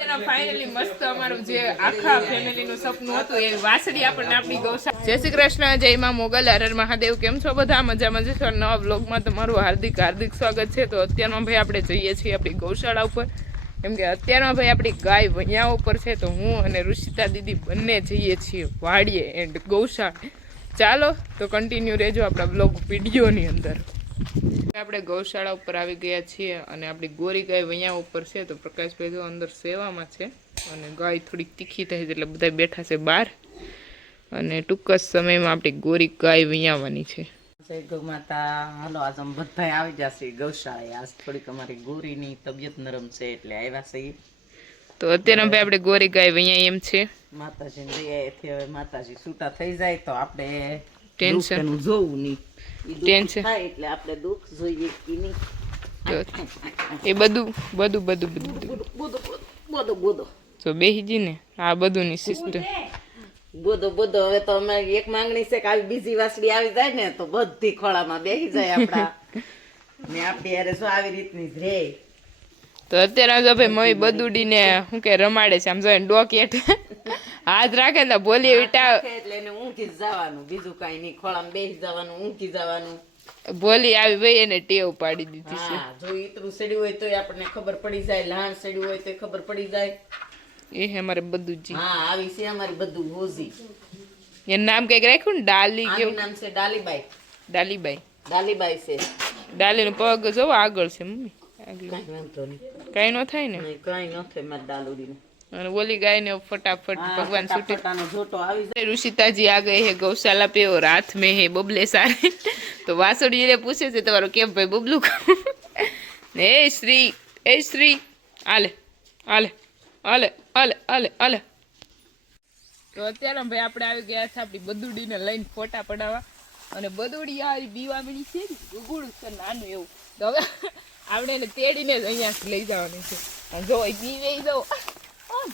મસ્ત અમારું જે આખા ફેમિલીનું સપનું હતું, એ વાસળી આપણને આપણી ગૌશાળા. જય શ્રી કૃષ્ણ, જય માં મોગલ હરર મહાદેવ. કેમ છો બધા? મજા મજા છો? નવા બ્લોગમાં તમારું હાર્દિક હાર્દિક સ્વાગત છે. તો અત્યારમાં ભાઈ આપણે જઈએ છીએ આપણી ગૌશાળા ઉપર. કેમ કે અત્યારમાં ભાઈ આપણી ગાય વૈયા ઉપર છે, તો હું અને ઋષિતા દીદી બંને જઈએ છીએ વાડીએ એન્ડ ગૌશાળા. ચાલો, તો કન્ટિન્યુ રહેજો આપણા બ્લોગ વિડીયોની અંદર. આપણે ગૌશાળા ઉપર આવી ગયા છીએ અને આપણી ગોરી ગાય વૈયા ઉપર છે તો પ્રકાશભાઈ જો અંદર સેવામાં છે અને ગાય થોડીક તીખી થઈ છે એટલે બધા બેઠા છે બહાર. અને ટૂંક જ સમયમાં આપણી ગોરી ગાય વૈયાવાની છે. જય ગૌ માતા. હાલો આજ અમે બધા આવી જશે ગૌશાળાએ. આજ થોડીક અમારી ગોરીની તબિયત નરમ છે એટલે આવ્યા છે. તો અત્યારે ભાઈ આપણે ગોરી ગાય વૈયા એમ છે. માતાજીને દયાથી હવે માતાજી છૂટા થઈ જાય તો આપણે એનું જોવું નહીં. ટેન્શન થાય એટલે આપણે દુઃખ જોઈએ કે નહીં. એ બધું બધું બધું બધું બધું. બધું બધું તો બેહીજી ને આ બધુંની સિસ્ટમ બધો બધો. હવે તો અમારી એક માંગણી છે કે આવી બીજી વાસડી આવી જાય ને તો બધી ખોળામાં બેસી જાય આપણા. ને આપણી હારે શું આવી રીતની જ રે તો અત્યારે જો ભાઈ મમ્મી બદુડીને શું કે રમાડે છે આમ જોઈને ડોકેટ હાથ રાખે ને બોલી વિટા એટલે એને ઊંઘી જવાનું બીજું કઈ નહીં. ખોળામાં બેસી જવાનું ઊંઘી જવાનું. બોલી આવી ભાઈ એને ટેવ પાડી દીધી છે. હા જો ઈતરું સડ્યું હોય તો આપણને ખબર પડી જાય લહાણ સડ્યું હોય તો ખબર પડી જાય. એ હે અમારે બધું જી હા આવી છે અમારી બધું હોજી. એનું નામ કંઈક રાખ્યું ને? ડાલી કેવું? નામ છે ડાલીબાઈ. ડાલીબાઈ. ડાલીબાઈ છે. ડાલીનો પગ જોવો આગળ છે મમ્મી. કાંઈ ન થાય ને? કાંઈ ન થાય મારા અને ઓલી ગાયને ફટાફટ ભગવાન ઋષિતાજી આ ગઈ હે ગૌશાલા પે ઓર હાથ હે બબલે સારે. તો વાસુડીને પૂછે છે તમારો કેમ ભાઈ બબલું ને એ શ્રી એ શ્રી આલે આલે આલે આલે આલે આલે તો અત્યારે ભાઈ આપણે આવી ગયા છે આપણી બદુડીને લઈને ફોટા પડાવવા. અને બદુડી આ બીવા મીણી છે ગુગુડ છે નાનું એવું. તો હવે આપણે એને તેડીને જ અહીંયા લઈ જવાની છે. જો એ બીવે જો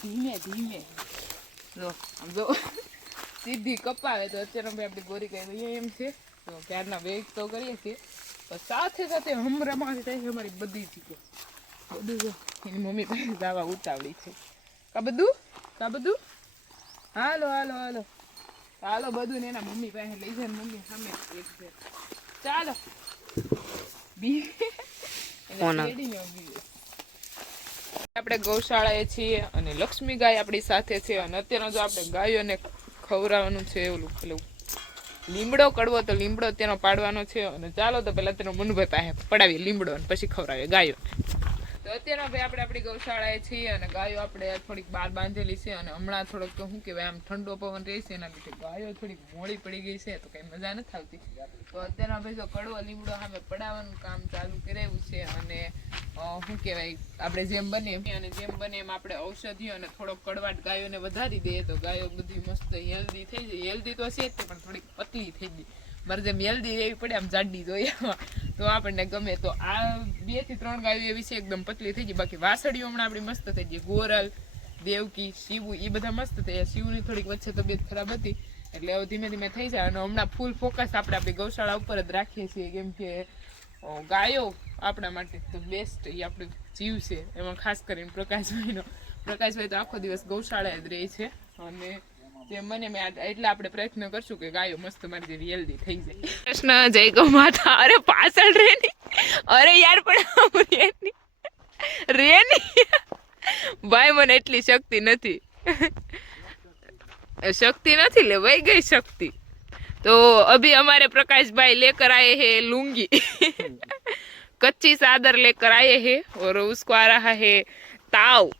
ધીમે ધીમે. જો, આમ જો. સીધી કપાવે તો અત્યારે અમે આપણી ગોરી કઈ ભાઈ એમ છે. તો ક્યારના વેગ તો કરીએ છીએ. પણ સાથે સાથે હમરામાં થાય છે અમારી બધી ચીકો બધું જો, એની મમ્મી પાસે જવા ઉતાવળી છે. કા બધું? કા બધું? હાલો હાલો હાલો. હાલો, બધું ને એના મમ્મી પાસે લઈ જાય મમ્મી સામે ચાલો. બી. આપણે ગૌશાળાએ છીએ અને લક્ષ્મી ગાય આપણી સાથે છે અને અત્યારે જો આપણે ગાયોને ખવડાવવાનું છે ઓલું પેલું લીમડો કડવો તો લીમડો તેનો પાડવાનો છે અને ચાલો તો પહેલાં તેનો મનુભાઈ પાસે પડાવીએ લીમડો અને પછી ખવડાવીએ ગાયો તો અત્યારે ભાઈ આપણે આપણી ગૌશાળાએ છીએ અને ગાયો આપણે થોડીક બહાર બાંધેલી છે અને હમણાં થોડોક તો શું કહેવાય, આમ ઠંડો પવન રહે છે એના લીધે ગાયો થોડીક મોડી પડી ગઈ છે તો કંઈ મજા નથી આવતી. તો અત્યારના ભાઈ તો કડવો લીમડો સામે પડાવવાનું કામ ચાલુ કરાવ્યું છે અને શું કહેવાય, આપણે જેમ બને અને જેમ બને એમ આપણે ઔષધિઓ અને થોડોક કડવાટ ગાયોને વધારી દઈએ તો ગાયો બધી મસ્ત હેલ્ધી થઈ જાય. હેલ્ધી તો છે જ પણ થોડીક પતલી થઈ ગઈ. મારે જેમ હેલ્ધી એવી પડે, આમ જાડી જોઈએ તો આપણને ગમે તો આ બેથી ત્રણ ગાયો એવી છે, એકદમ પતલી થઈ ગઈ. બાકી વાસળીઓ હમણાં આપણી મસ્ત થઈ ગઈ. ગોરલ, દેવકી, શિવુ એ બધા મસ્ત થયા શિવની થોડીક વચ્ચે તબિયત ખરાબ હતી, એટલે હવે ધીમે ધીમે થઈ જાય. અને હમણાં ફૂલ ફોકસ આપણે આપણી ગૌશાળા ઉપર જ રાખીએ છીએ, કેમ કે ગાયો આપણા માટે તો બેસ્ટ એ આપણું જીવ છે. એમાં ખાસ કરીને પ્રકાશભાઈનો. પ્રકાશભાઈ તો આખો દિવસ ગૌશાળાએ જ રહે છે. અને જે મને મેં આ- એટલે આપણે પ્રયત્ન કરશું કે ગાયો મસ્ત મારી જેવી હેલ્ધી થઈ જાય કૃષ્ણ જય ગૌ માતા અરે પાછળ રેની અરે યાર પણ આમ રેની રેની ભાઈ મને એટલી શક્તિ નથી शक्ति નથી ले वही गई शक्ति तो अभी हमारे प्रकाश भाई लेकर आए हैं लुंगी कच्ची चादर लेकर आए हैं और उसको आ रहा है ताव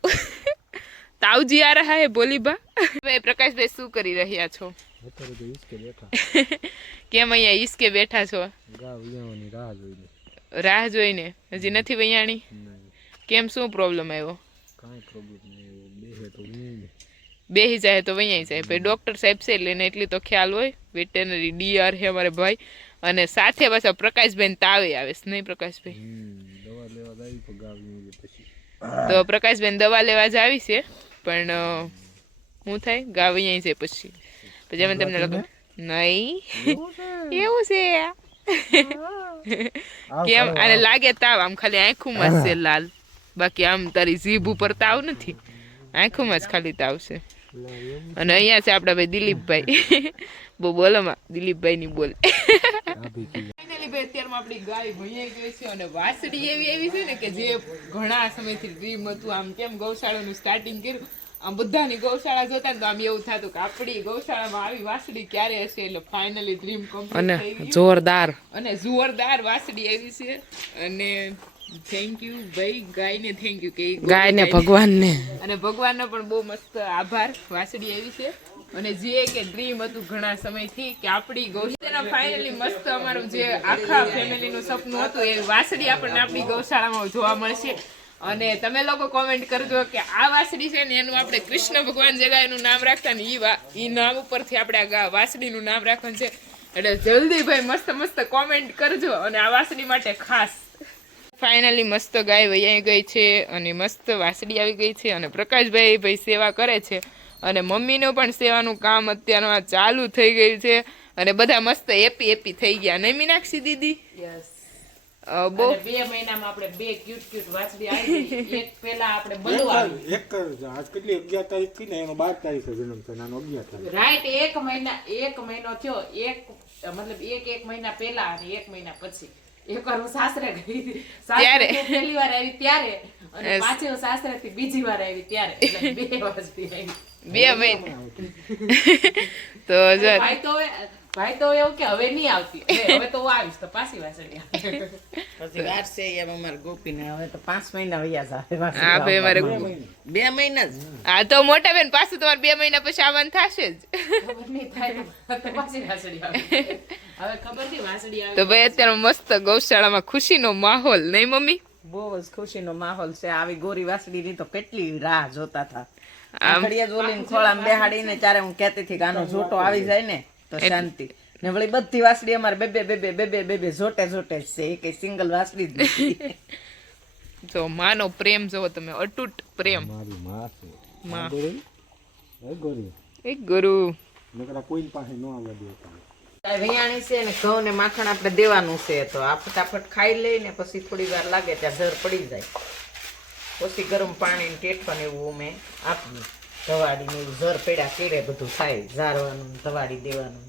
તાવજી આ રહ્યા હે બોલી બા. હવે પ્રકાશભાઈ શું કરી રહ્યા છો? કેમ અહીંયા ઈસકે બેઠા છો? રાહ જોઈને. હજી નથી વૈયાણી? કેમ શું પ્રોબ્લેમ આવ્યો? કાંઈ પ્રોબ્લેમ નહીં બેહે તો નહીં ને બેહી જાય તો વૈયાઈ જાય. ભાઈ ડોક્ટર સાહેબ છે એટલે એને એટલી તો ખ્યાલ હોય. વેટરનરી ડીઆર છે અમારે ભાઈ. અને સાથે પાછા પ્રકાશભાઈ તાવે આવે છે નહીં પ્રકાશભાઈ? તો પ્રકાશભાઈ તો પ્રકાશબેન દવા લેવા જ આવી છે. પણ હું થાય? ગાવ અહીં છે પછી. પછી અમે તમને લગન નહીં. એવું છે? કેમ આને લાગે તાવ આમ ખાલી આંખોમાં જ છે લાલ. બાકી આમ તારી જીભ ઉપર તાવ નથી. આંખોમાં જ ખાલી તાવ છે. અને અહીંયા છે આપણા ભાઈ દિલીપભાઈ. બહુ બોલોમાં દિલીપભાઈ ની બોલ. ભાઈ અત્યારમાં આપણી ગાય ભણ્યાઈ ગઈ છે અને વાસડી એવી એવી છે ને કે જે ઘણા સમયથી ડ્રીમ હતું. આમ કેમ ગૌશાળાનું સ્ટાર્ટિંગ કર્યું? આમ બધાની ગૌશાળા જોતા ને તો આમ એવું થતું કે આપણી ગૌશાળામાં આવી વાસડી ક્યારે હશે? એટલે ફાઇનલી ડ્રીમ કમ્પ્લીટ અને જોરદાર. અને જોરદાર વાસડી આવી છે. અને થેન્ક યુ ભાઈ ગાયને થેન્ક યુ કે ગાય ગાયને- ભગવાન ને અને ભગવાનનો પણ બહુ મસ્ત આભાર વાસડી આવી છે. અને જે કે ડ્રીમ હતું ઘણા સમયથી કે આપણી ગૌશાળા ફાઇનલી મસ્ત અમારું જે આખા ફેમિલીનું સપનું હતું, એ વાસડી આપણને આપણી ગૌશાળામાં જોવા મળશે. અને તમે લોકો કોમેન્ટ કરજો કે આ વાસડી છે ને, એનું આપણે કૃષ્ણ ભગવાન જે એનું નામ રાખતા ને વા, ઈ નામ ઉપરથી આપણે આ વાસડીનું નામ રાખવાનું છે. એટલે જલ્દી ભાઈ મસ્ત મસ્ત કોમેન્ટ કરજો અને આ વાસડી માટે ખાસ. ફાઇનલી મસ્ત ગાય વૈયાઈ ગઈ છે અને મસ્ત વાસડી આવી ગઈ છે અને પ્રકાશભાઈ ભાઈ સેવા કરે છે. અને મમ્મીનું પણ સેવાનું કામ અત્યારનું આ ચાલુ થઈ ગયું છે. અને બધા મસ્ત એપી એપી થઈ ગયા. ને મીનાક્ષી દીદી? યસ બહુ બે. મહિનામાં આપણે બે ક્યુટ ક્યુટ વાસળી આવી. એક આપણે એક આજ કેટલી અગિયાર તારીખથી ને એનો બાર તારીખે જન્મ છે નાનો અગિયાર તારીખ. રાઈટ એક મહિના એક મહિનો થયો. એક મતલબ એક એક મહિના પહેલા અને એક મહિના પછી. એકવાર હું સાસરે ગઈ ત્યારે. પહેલી વાર આવી ત્યારે અને. પાછી હું સાસરેથી બીજી વાર આવી ત્યારે. એટલે બે વાસળી આવી. બે મહિના. તો જો. ભાઈ તો ભાઈ તો એવું કે હવે નહીં આવતી હવે હવે તો હું આવીશ તો પાછી વાસળી પછી વાર છે એમ અમારે ગોપીને હવે તો પાંચ મહિના વયા વાસળી હા ભાઈ અમારે બે મહિના જ હા તો મોટા બેન પાછું તમારે બે મહિના પછી આવવાનું થશે જ ખબર નહીં થાય તો પાછી વાસળી આવે હવે ખબર નહીં વાસળી આવે તો ભાઈ અત્યારે મસ્ત ગૌશાળામાં ખુશીનો માહોલ નહીં મમ્મી બહુ જ ખુશીનો માહોલ છે આવી ગોરી વાસળીની તો કેટલી રાહ જોતા હતા આમ- આખડિયા જોલીને ખોળામાં બેહાડીને ત્યારે હું કહેતી હતી કે આનો ઝોટો આવી જાય ને શાંતિ. ને વળી બધી વાસડી અમારે બેબે બે બેબે બેબે જોટે જોટે છે. એ કઈ સિંગલ વાસડી જ નથી. જો માનો પ્રેમ જોવો તમે અટૂટ પ્રેમ. મારી માં છે. માં. એક ગોરી? એક ગુરુ. નકરા કોઈ પાસે ન આવવા દેતા વિયાણી છે ને ઘઉં ને માખણ આપણે દેવાનું છે તો આ ફટાફટ ખાઈ લઈને પછી થોડી વાર લાગે ત્યાં ઝર પડી જાય. પછી ગરમ પાણી ને ટેટવાનું એવું અમે આપ્યું એવું ઝર પેડા કેડે બધું થાય ઝારવાનું તવાડી દેવાનું.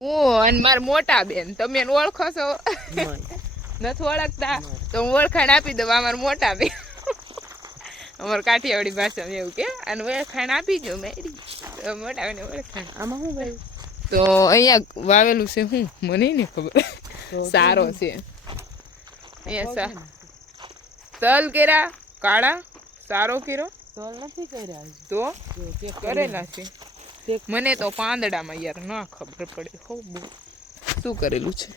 હું અને મારા મોટા બેન તમે એને ઓળખો છો? નથી ઓળખતા? તો હું ઓળખાણ આપી દઉં અમારા મોટા બેન. અમારું કાઠિયાવાડી ભાષામાં એવું કે અને ઓળખાણ આપી દઉં મેરી. તો મોટા બેન ઓળખાણ. આમાં શું ભાઈ? તો અહીંયા વાવેલું છે હું મને ને ખબર. સારો છે. અહીંયા સા તલ કેરા કાળા સારો કેરો. તોલ નથી કર્યા તો? કરેલા છે. મને તો પાંદડામાં યાર ના ખબર પડે. હો શું કરેલું છે?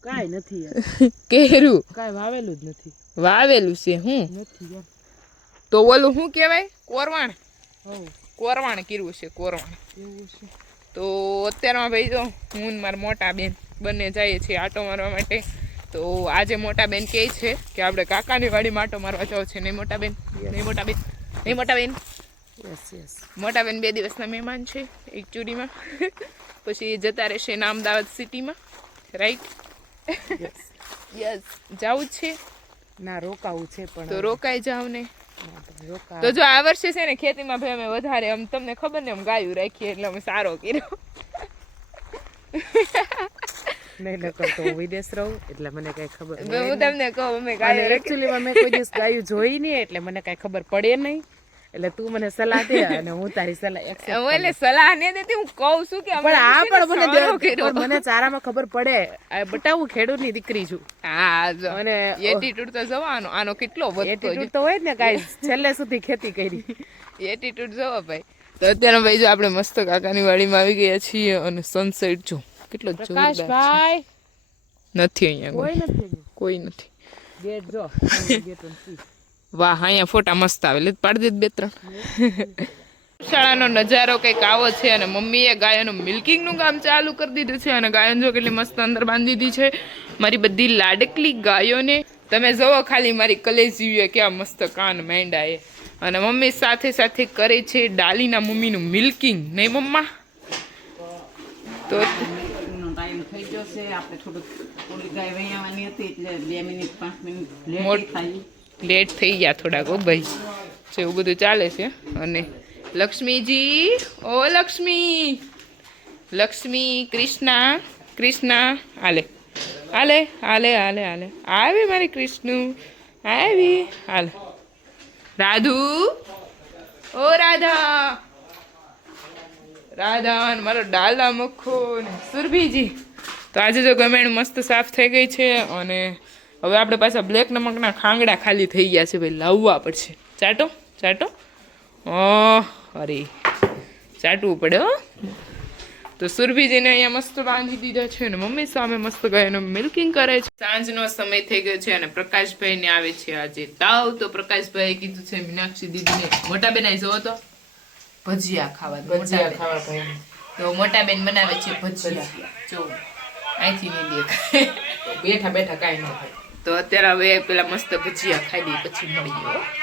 કાઈ નથી કેરું? કાઈ વાવેલું જ નથી. વાવેલું છે હું? નથી તો ઓલું શું કહેવાય? કોરવાણ? કોરવાણ કર્યું છે કોરવાણ. છે. તો અત્યારમાં ભાઈ જો હું મારા મોટા બેન બંને જઈએ છીએ આટો મારવા માટે. તો આજે મોટા બેન કહે છે કે આપણે કાકાની વાડી માટો મારવા જાવ છે. નહીં મોટા બેન નહીં મોટા બેન નહીં મોટા બેન યસ યસ મોટા બેન બે દિવસના મહેમાન છે એક ચૂડીમાં. પછી એ જતા રહેશે એના અમદાવાદ સિટીમાં. રાઈટ યસ જવું છે? ના રોકાવું છે પણ તો રોકાઈ જાવ ને. તો જો આ વર્ષે છે ને ખેતીમાં ભાઈ અમે વધારે આમ તમને ખબર ને આમ ગાયું રાખીએ એટલે અમે સારો કર્યો. નહીં નકર તો હું વિદેશ રહું એટલે મને કઈ ખબર હું તમને કહું અમે અને ગાયું રાખી એકચ્યુઅલી મેં કોઈ દિવસ ગાયું જોઈ નહીં એટલે મને કઈ ખબર પડે નહીં. એટલે તું મને સલાહ દે અને હું તારી સલાહ હું એટલે સલાહ ને દેતી હું કહું છું કે પણ આ પણ મને. મને ચારામાં ખબર પડે. આ બટાવું ખેડૂતની દીકરી છું. હા અને એટીટ્યુડ તો જવાનો આનો કેટલો એટીટ્યુડ તો હોય ને કાંઈ છેલ્લે સુધી ખેતી કરી. એટીટ્યુડ જવા ભાઈ. તો અત્યારે ભાઈ જો આપણે મસ્ત કાકાની વાડીમાં આવી ગયા છીએ અને સનસેટ જો. કેટલો જોરદાર છે. નથી અહીંયા કોઈ નથી કોઈ નથી. ગેટ જો ગેટ વાહ અહીંયા ફોટા મસ્ત આવે. લે પાડી દે બે ત્રણ. શાળાનો નજારો કંઈક આવો છે અને મમ્મીએ ગાયોનું મિલ્કિંગનું કામ ચાલુ કરી દીધું છે અને ગાયો જો કેટલી મસ્ત અંદર બાંધી દીધી છે. મારી બધી લાડકલી ગાયોને તમે જોવો ખાલી મારી કલેજીવીએ કેવા મસ્ત કાન મેંડા એ. અને મમ્મી સાથે સાથે કરે છે ડાલીના મમ્મીનું મિલ્કિંગ. નહીં મમ્મા? તો થઈ આપણે થોડુંક ઓલી ગાય વૈયાવાની હતી એટલે બે મિનિટ પાંચ મિનિટ મોટ- લેટ થઈ ગયા થોડાક ભાઈ. તો એવું બધું ચાલે છે. અને લક્ષ્મીજી ઓ લક્ષ્મી! લક્ષ્મી કૃષ્ણા કૃષ્ણા આલે હાલે હાલે હાલે હાલે. આવી મારી કૃષ્ણ. આવી હાલે. રાધુ? ઓ રાધા! રાધા મારો ડાલા મખો ને સુરભીજી. તો આજે જો ગમેણ મસ્ત સાફ થઈ ગઈ છે અને હવે આપણે પાછા બ્લેક નમકના ખાંગડા ખાલી થઈ ગયા છે ભાઈ લાવવા પડશે. ચાટો ચાટો. અરે ચાટવું પડે હો. તો સુરભીજીને અહીંયા મસ્ત બાંધી દીધા છે અને મમ્મી સામે મસ્ત ગાયનું મિલ્કિંગ કરે છે. સાંજનો સમય થઈ ગયો છે અને પ્રકાશભાઈને આવે છે આજે તાવ તો પ્રકાશભાઈએ કીધું છે મીનાક્ષી દીદીને મોટા બેન જવો તો. ભજીયા ખાવા ભજીયા ખાવા તો મોટા બેન બનાવે છે ભજીયા. જો અહીંથી નહીં દેખાય બેઠા બેઠા કાંઈ ન થાય તો અત્યારે હવે પેલા મસ્ત ભજીયા ખાઈ દઈએ, પછી મળીએ.